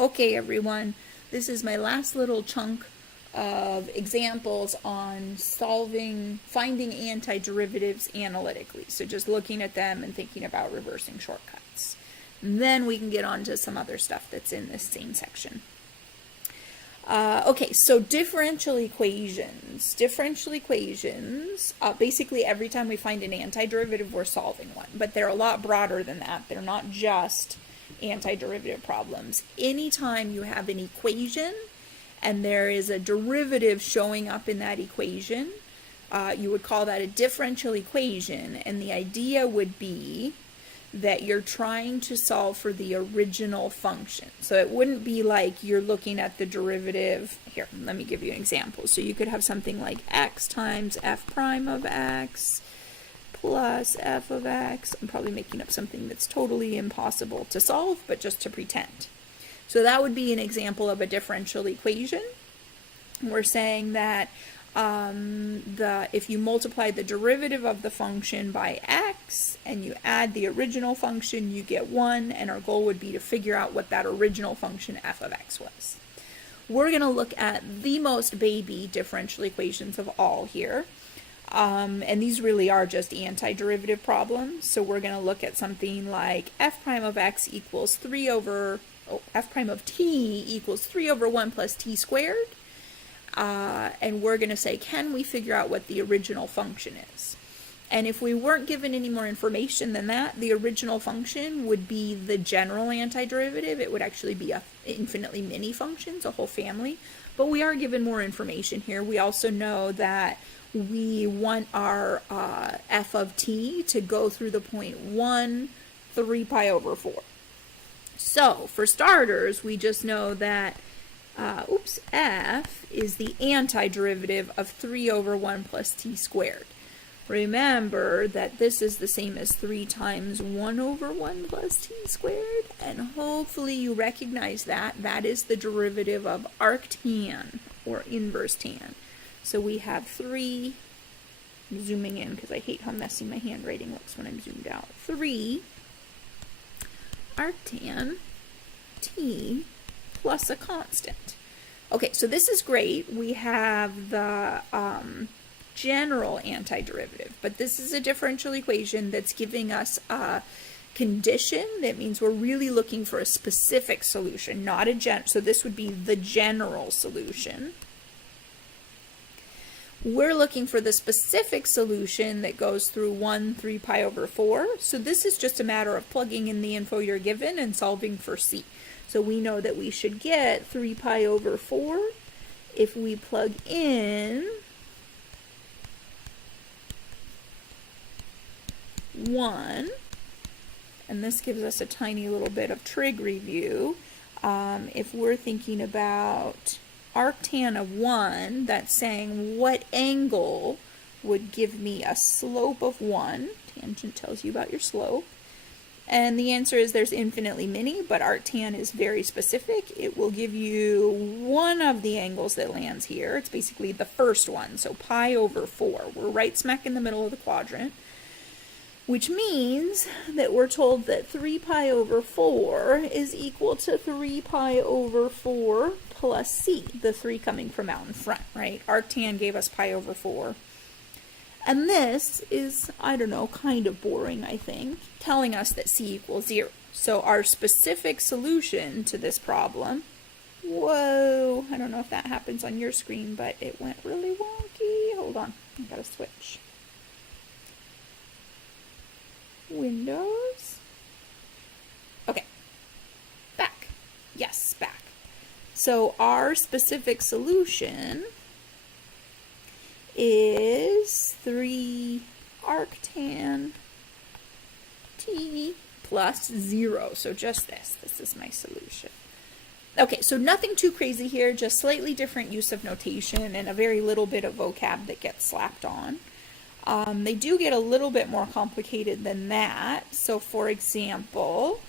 Okay, everyone, this is my last little chunk of examples on finding antiderivatives analytically. So just looking at them and thinking about reversing shortcuts. And then we can get on to some other stuff that's in this same section. Okay, so differential equations. Differential equations, basically every time we find an antiderivative, we're solving one. But they're a lot broader than that. They're not just antiderivative problems. Anytime you have an equation and there is a derivative showing up in that equation, you would call that a differential equation, and the idea would be that you're trying to solve for the original function. So it wouldn't be like you're looking at the derivative. Here, let me give you an example. So you could have something like x times f prime of x plus f of x. I'm probably making up something that's totally impossible to solve, but just to pretend. So that would be an example of a differential equation. We're saying that if you multiply the derivative of the function by x and you add the original function, you get 1, and our goal would be to figure out what that original function f of x was. We're going to look at the most baby differential equations of all here. And these really are just antiderivative problems. So we're going to look at something like f prime of x equals 3 over, f prime of t equals 3 over 1 plus t squared. And we're going to say, can we figure out what the original function is? And if we weren't given any more information than that, the original function would be the general antiderivative. It would actually be a infinitely many functions, a whole family. But we are given more information here. We also know that we want our f of t to go through the point 1, 3 pi over 4. So for starters, we just know that f is the antiderivative of 3 over 1 plus t squared. Remember that this is the same as 3 times 1 over 1 plus t squared, and hopefully you recognize that. That is the derivative of arctan, or inverse tan. So we have 3, I'm zooming in because I hate how messy my handwriting looks when I'm zoomed out, 3 arctan t plus a constant. Okay, so this is great. We have the general antiderivative, but this is a differential equation that's giving us a condition. That means we're really looking for a specific solution, not a so this would be the general solution. We're looking for the specific solution that goes through 1, 3 pi over 4. So this is just a matter of plugging in the info you're given and solving for c. So we know that we should get 3 pi over 4 if we plug in 1, and this gives us a tiny little bit of trig review. If we're thinking about arctan of 1, that's saying what angle would give me a slope of 1. Tangent tells you about your slope. And the answer is there's infinitely many, but arctan is very specific. It will give you one of the angles that lands here. It's basically the first one, so pi over 4. We're right smack in the middle of the quadrant, which means that we're told that 3 pi over 4 is equal to 3 pi over 4 plus c, the 3 coming from out in front, right? Arctan gave us pi over 4. And this is, I don't know, kind of boring, I think, telling us that c equals 0. So our specific solution to this problem, whoa, I don't know if that happens on your screen, but it went really wonky. Hold on, I gotta switch. Windows. Okay, back. Yes, back. So our specific solution is 3 arctan t plus 0. So just this. This is my solution. Okay, so nothing too crazy here, just slightly different use of notation and a very little bit of vocab that gets slapped on. They do get a little bit more complicated than that. So for example,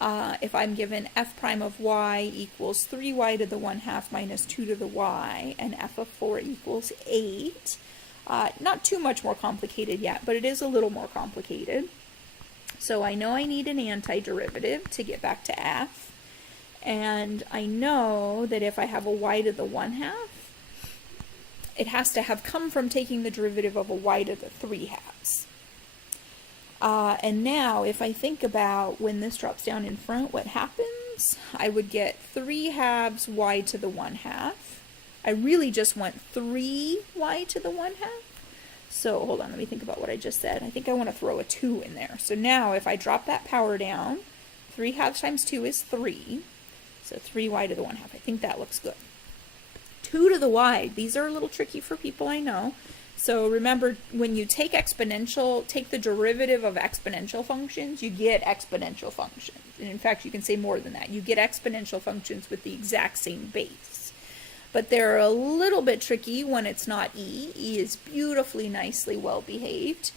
if I'm given f prime of y equals 3y to the 1/2 minus 2 to the y, and f of 4 equals 8, not too much more complicated yet, but it is a little more complicated. So I know I need an antiderivative to get back to f. And I know that if I have a y to the 1/2, it has to have come from taking the derivative of a y to the 3/2. And now if I think about when this drops down in front, what happens? I would get 3/2 y to the 1/2. I really just want 3y to the 1/2. So hold on, let me think about what I just said. I think I want to throw a 2 in there. So now if I drop that power down, 3/2 times 2 is 3. So 3y to the 1/2. I think that looks good. 2 to the y. These are a little tricky for people, I know. So remember, when you take the derivative of exponential functions, you get exponential functions. And in fact, you can say more than that. You get exponential functions with the exact same base. But they're a little bit tricky when it's not e. E is beautifully, nicely, well behaved.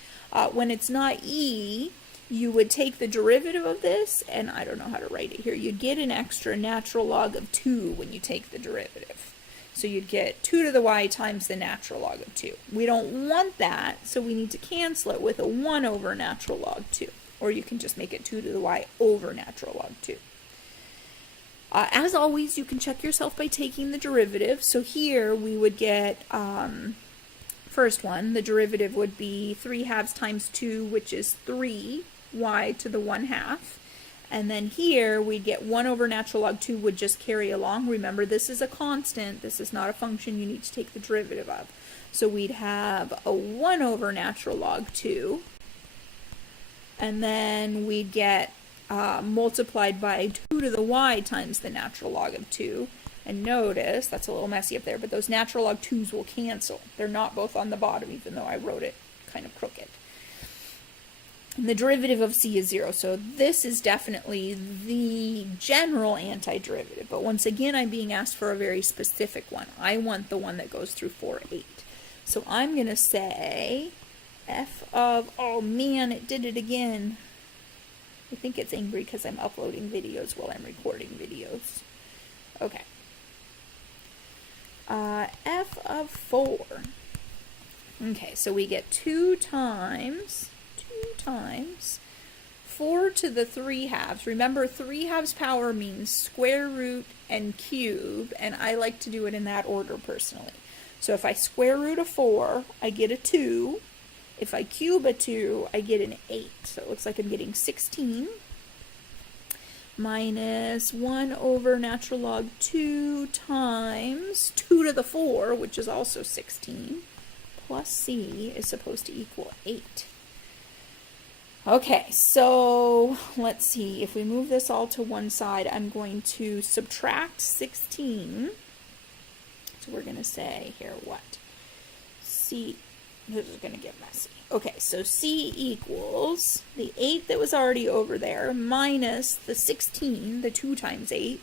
When it's not e, you would take the derivative of this, and I don't know how to write it here. You'd get an extra natural log of 2 when you take the derivative. So you'd get 2 to the y times the natural log of 2. We don't want that, so we need to cancel it with a 1 over natural log 2. Or you can just make it 2 to the y over natural log 2. As always, you can check yourself by taking the derivative. So here we would get, first one, the derivative would be 3/2 times 2, which is 3y to the 1/2. And then here we get 1 over natural log 2 would just carry along. Remember, this is a constant. This is not a function you need to take the derivative of. So we'd have a 1 over natural log 2. And then we'd get multiplied by 2 to the y times the natural log of 2. And notice, that's a little messy up there, but those natural log 2's will cancel. They're not both on the bottom, even though I wrote it kind of crooked. And the derivative of c is 0, so this is definitely the general antiderivative. But once again, I'm being asked for a very specific one. I want the one that goes through 4, 8. So I'm going to say f of, oh man, it did it again. I think it's angry because I'm uploading videos while I'm recording videos. Okay. F of 4. Okay, so we get 2 times 4 to the 3/2. Remember, 3/2 power means square root and cube, and I like to do it in that order personally. So if I square root a 4, I get a 2. If I cube a 2, I get an 8. So it looks like I'm getting 16 minus 1 over natural log 2 times 2 to the 4, which is also 16, plus c is supposed to equal 8. Okay, so let's see. If we move this all to one side, I'm going to subtract 16. So we're going to say here what? C, this is going to get messy. Okay, so c equals the 8 that was already over there minus the 16, the 2 times 8,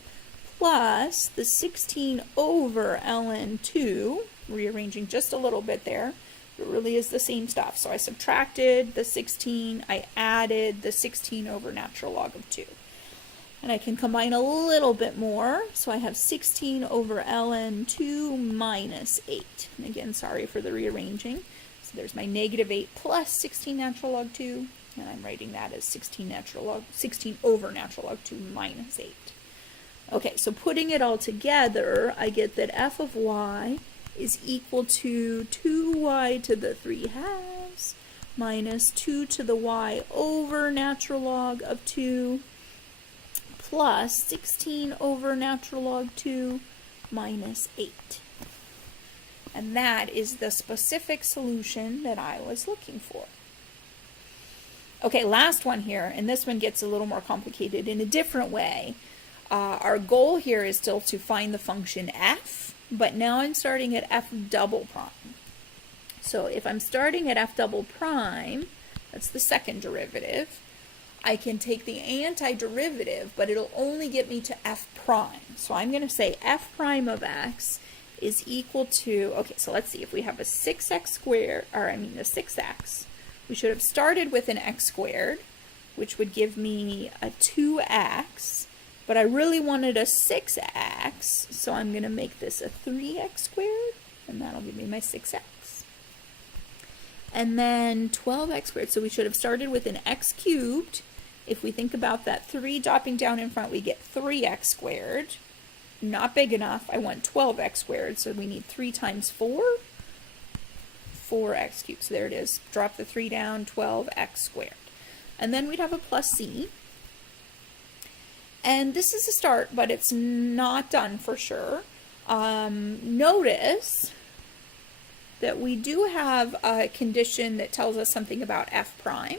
plus the 16 over ln 2, rearranging just a little bit there. It really is the same stuff. So I subtracted the 16, I added the 16 over natural log of 2. And I can combine a little bit more. So I have 16 over ln 2 minus 8. And again, sorry for the rearranging. So there's my negative 8 plus 16 natural log 2. And I'm writing that as 16 over natural log 2 minus 8. Okay, so putting it all together, I get that f of y is equal to 2y to the 3/2 minus 2 to the y over natural log of 2 plus 16 over natural log 2 minus 8. And that is the specific solution that I was looking for. Okay, last one here, and this one gets a little more complicated in a different way. Our goal here is still to find the function f, but now I'm starting at f double prime. So if I'm starting at f double prime, that's the second derivative, I can take the antiderivative, but it'll only get me to f prime. So I'm going to say f prime of x is equal to, okay, so let's see, if we have a 6x squared, or I mean a 6x, we should have started with an x squared, which would give me a 2x, but I really wanted a 6x, so I'm going to make this a 3x squared, and that'll give me my 6x. And then 12x squared, so we should have started with an x cubed If we think about that 3 dropping down in front, we get 3x squared. Not big enough. I want 12x squared, so we need 3 times 4. 4x cubed. So there it is. Drop the 3 down, 12x squared. And then we'd have a plus c. And this is a start, but it's not done for sure. Notice that we do have a condition that tells us something about f prime.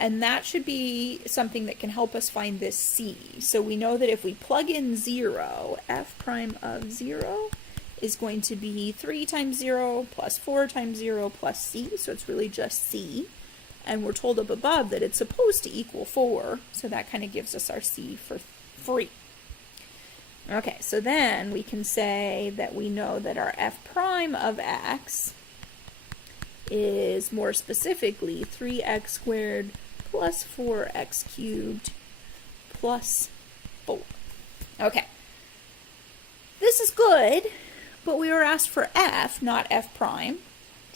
And that should be something that can help us find this c. So we know that if we plug in 0, f prime of 0 is going to be 3 times 0 plus 4 times 0 plus c. So it's really just c. And we're told up above that it's supposed to equal 4. So that kind of gives us our c for free. Okay, so then we can say that we know that our f prime of x is more specifically 3x squared plus 4x cubed plus 4. Okay. This is good, but we were asked for f, not f prime.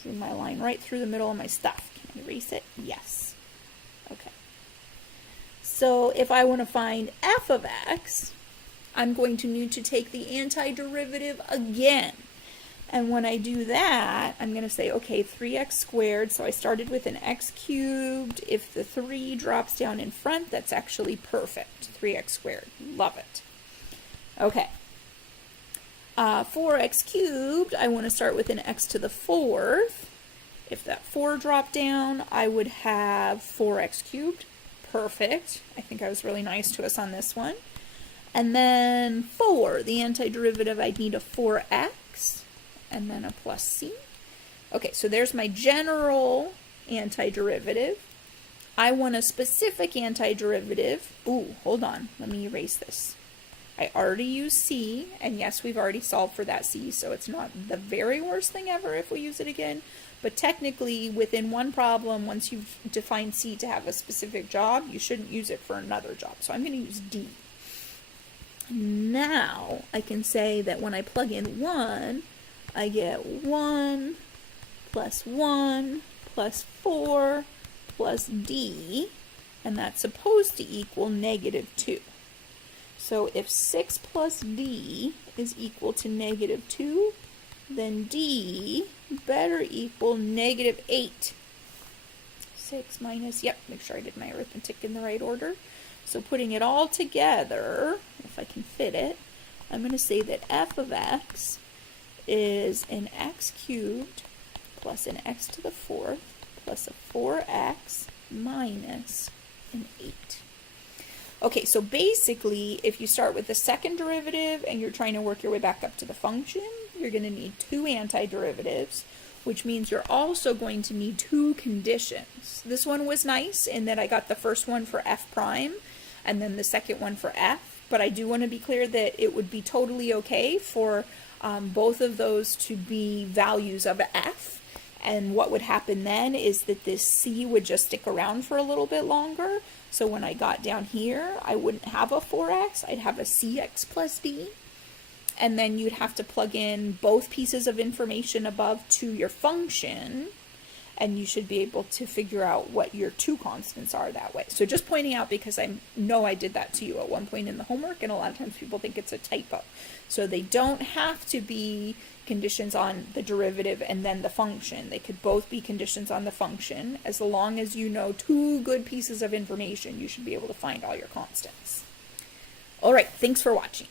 Drew my line right through the middle of my stuff. Can I erase it? Yes. Okay. So if I want to find f of x, I'm going to need to take the antiderivative again. And when I do that, I'm going to say, okay, 3x squared, so I started with an x cubed. If the 3 drops down in front, that's actually perfect. 3x squared. Love it. Okay. 4x cubed, I want to start with an x to the 4th. If that 4 dropped down, I would have 4x cubed. Perfect. I think I was really nice to us on this one. And then 4, the antiderivative, I'd need a 4x. And then a plus c. Okay, so there's my general antiderivative. I want a specific antiderivative. Ooh, hold on. Let me erase this. I already used c, and yes, we've already solved for that c, so it's not the very worst thing ever if we use it again. But technically, within one problem, once you've defined c to have a specific job, you shouldn't use it for another job. So I'm going to use d. Now, I can say that when I plug in 1, I get 1 plus 4 plus d, and that's supposed to equal negative 2. So if 6 plus d is equal to negative 2, then d better equal negative 8. 6 minus, yep, make sure I did my arithmetic in the right order. So putting it all together, if I can fit it, I'm going to say that f of x is an x cubed plus an x to the 4th plus a 4x minus an 8. Okay, so basically, if you start with the second derivative and you're trying to work your way back up to the function, you're going to need 2 antiderivatives, which means you're also going to need 2 conditions. This one was nice in that I got the first one for f prime and then the second one for f, but I do want to be clear that it would be totally okay for both of those to be values of f, and what would happen then is that this c would just stick around for a little bit longer. So when I got down here, I wouldn't have a 4x, I'd have a cx plus d, and then you'd have to plug in both pieces of information above to your function, and you should be able to figure out what your 2 constants are that way. So just pointing out, because I know I did that to you at one point in the homework, and a lot of times people think it's a typo. So they don't have to be conditions on the derivative and then the function. They could both be conditions on the function. As long as you know 2 good pieces of information, you should be able to find all your constants. All right, thanks for watching.